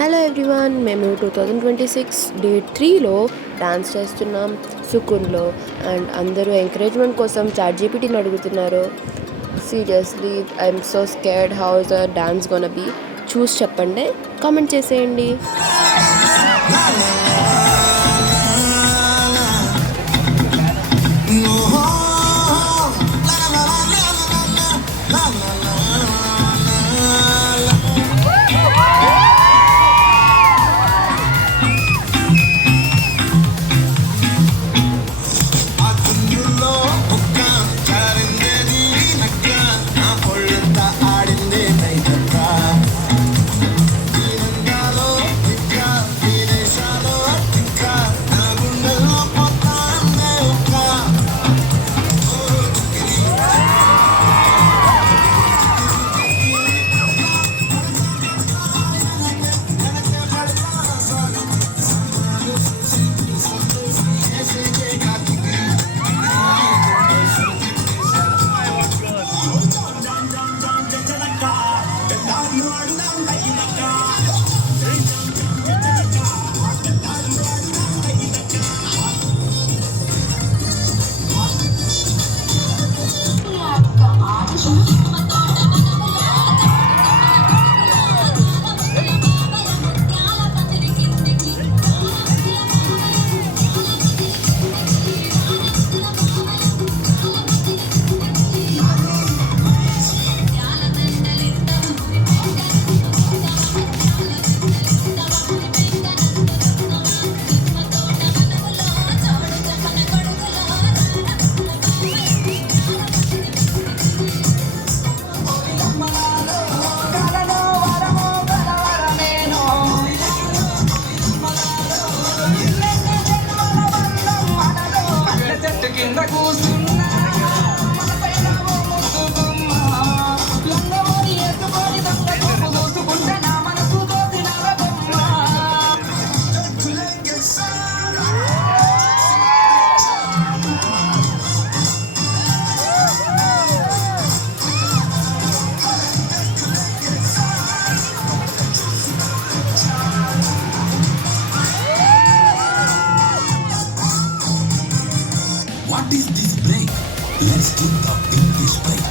Hello everyone, మేము 2026 day 3లో dance చేస్తున్నాం సుకున్లో. అండ్ అందరూ ఎంకరేజ్మెంట్ కోసం చాట్ జీపీటీని అడుగుతున్నారు. Seriously I'm so scared how the dance gonna be. చూసి చెప్పండి, కామెంట్ చేసేయండి. What is this break? Let's do the English break.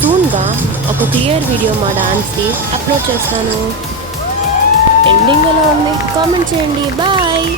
సూన్గా ఒక క్లియర్ వీడియో మా డాన్స్ది అప్లోడ్ చేస్తాను. ఎండింగ్ ఎలా ఉంది కామెంట్ చేయండి. బాయ్.